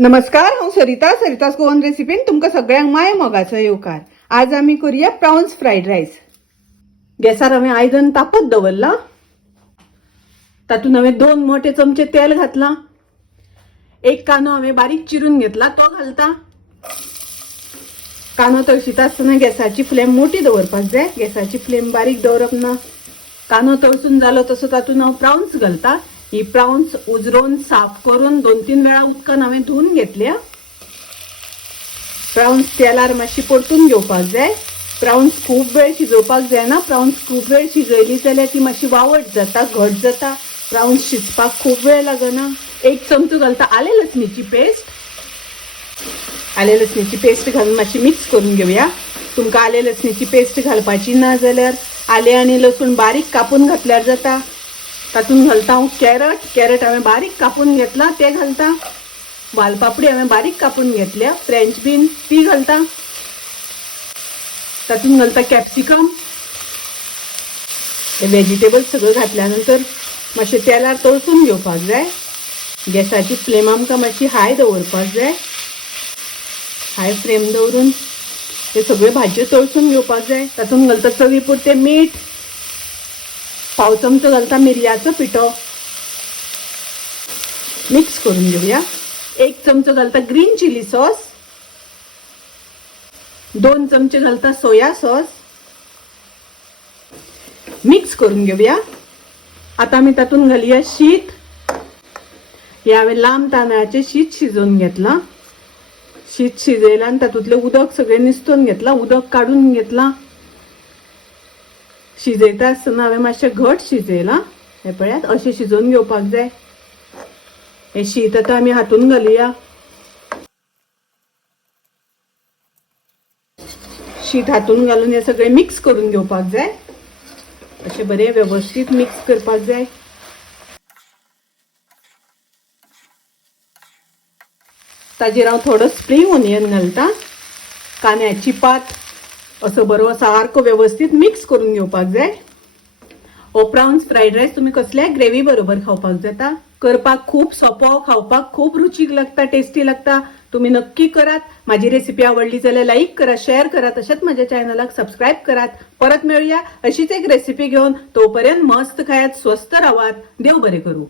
नमस्कार, हांव सरितास गोवन रेसिपीन तुमकां सगळ्यांक माय मोगाचो येवकार। आज आमी करूया प्राउन्स फ्राइड राइस। गॅसार हांवें आयदन तापत दवरला। तातूंत हांवें 2 मोठे चमचे तेल घातला। एक कांदो हांवें बारीक चिरून घेतला तो घालता। कांदो तळशीता आसतना गॅसाची फ्लेम मोठी दवरपाक जाय, गॅसाची फ्लेम बारीक दवरप ना। कांदो तळसून जालो तसो तातूंत हांव प्राउन्स घालता। ही प्राउन्स उजरोवन साफ करून 2-3 वेळा उदकान हांवें धुवन घेतल्या। प्राउन्स तेलार मातशी परतून घेवपाक जाय। प्राउन्स खूब वेळ शिजोवपाक जायना। प्राउन्स खूब वेळ शिजयली जाल्यार ती मातशी वावट जाता, घट जाता। प्राउन्स शिजपाक खूब वेळ लागना। 1 चमचो घालता आले लसणीची पेस्ट। आले लसणीची पेस्ट घालून मातशी मिक्स करून घेवया। तुमकां आले लसणीची पेस्ट घालपाची ना जाल्यार आले आनी लसूण बारीक कापून घातल्यार जाता। तातूंत घालता हांव कॅरट हांवें बारीक कापून घेतला ते घालता। वालपापडी हांवें बारीक कापून घेतल्या। फ्रेंच बीन ती घालता। तातूंत घालता कॅप्सिकम। हे व्हेजिटेबल सगळं घातल्या नंतर मातशें तेलार तळसून घेवपाक जाय। गॅसाची फ्लेम आमकां मातशी हाय दवरपाक जाय। हाय फ्लेम दवरून हे सगळ्यो भाजयो तळसून घेवपाक जाय। तातूंत घालता चवी पुरतें मीठ। पाव चमचो घालता मिरयाचो पिठो। मिक्स करून घेऊया। 1 चमचो घालता ग्रीन चिली सॉस। 2 चमचे घालता सोया सॉस। मिक्स करून घेऊया। आता आमी तातूंत घालूया शीत। हे हांवें लांब तांदळाचें शीत शिजोवन घेतला। शीत शिजयला आनी तातूंतलें उदक सगळें निसतून घेतला, उदक काडून घेतला। शिजयता आसतना हांवें मातशें घट शिजयलां। हे पळयात अशें शिजोवन घेवपाक जाय। हे शीत आतां आमी हातून घालुया। शीत हातून घालून हे सगळें मिक्स करून घेवपाक जाय। अशें बरें वेवस्थीत मिक्स करपाक जाय। ताजेर हांव थोडो स्प्रिंग ओनियन घालता। कांद्याची पात असो बरो सारको वेवस्थीत मिक्स करून घेवपाक जाय। हो प्राउन्स फ्राइड राइस तुम्ही कसल्याय ग्रेव्ही बरोबर खावपाक जाता। करपाक खूब सोपो, खावपाक खूब रुचीक लागता, टेस्टी लागता। तुम्ही नक्की करात। माझी रेसिपी आवडली जाल्यार लाईक करा, शेअर करा, तशेंच माझ्या चॅनलाक सबस्क्राइब करात। परत मेळूया अशीच एक रेसिपी घेऊन। तोपर्यंत मस्त खायात, स्वस्त राहात। देव बरें करू।